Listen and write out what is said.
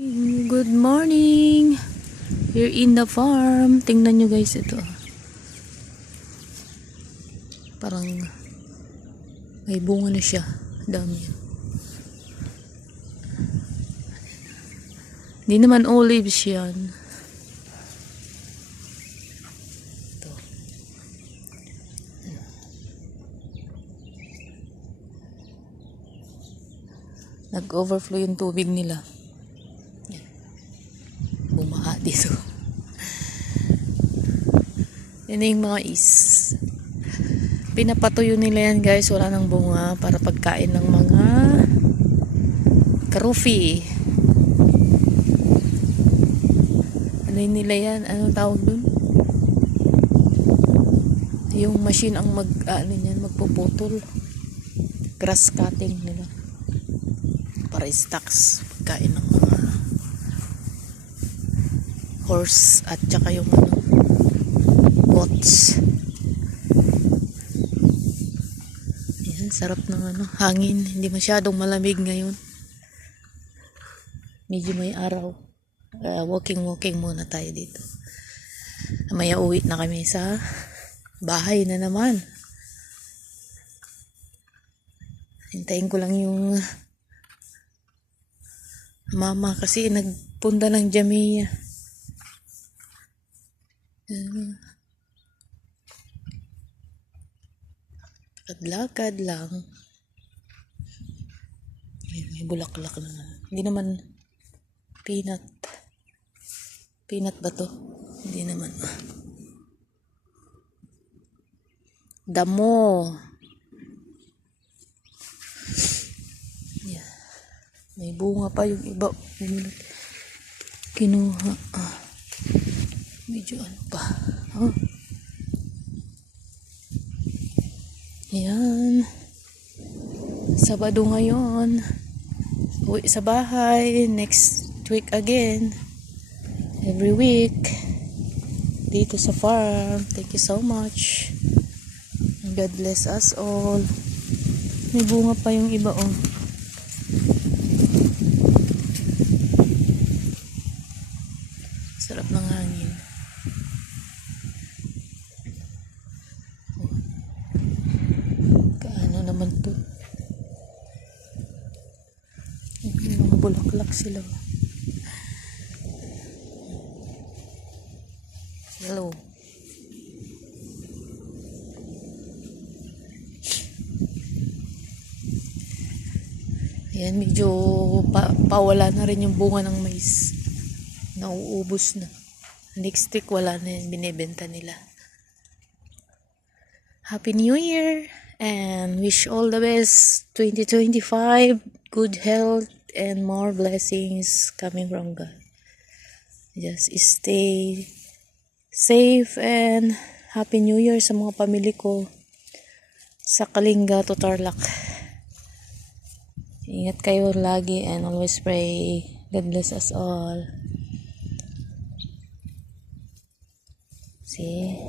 Good morning! Here in the farm. Tingnan nyo guys ito. Parang may bunga na siya. Dami. Hindi naman olives yan. Ito. Nag-overflow yung tubig nila. bumaha dito. Yan yung mga is. Pinapatuyo nila yan guys. Wala nang bunga para pagkain ng mga karufi. Ano nila yan? Ano tawag dun? Yung machine ang mag, ano yan, magpuputol. Grass cutting nila. Para stocks pagkain ng mga horse at saka yung ano goats yan sarap ng ano hangin. Hindi masyadong malamig ngayon. Medyo may araw. Kaya walking walking muna tayo dito. Maya uwi na kami sa bahay na naman. Hintayin ko lang yung mama kasi nagpunta ng Jamia Lakad-lakad lang. May bulaklak na. Hindi naman peanut. Peanut ba to? Hindi naman. Damo. Yeah. May bunga pa yung iba. Kinuha. Ah. Medyo ano pa. Oh. Yan. Sabado ngayon. Uwi sa bahay. Next week again. Every week. Dito sa farm. Thank you so much. God bless us all. May bunga pa yung iba oh. Sarap ng hangin. Kaano naman to? May mga bulaklak sila. Hello. Ayan, medyo pa, pawala na rin yung bunga ng mais. Nauubos na. Next week, wala na yan. Binibenta nila. Happy New Year and wish all the best 2025 good health and more blessings coming from God. Just stay safe and Happy New Year sa mga pamilya ko. Sa Kalinga to Tarlac ingat kayo lagi and always pray. God bless us all. See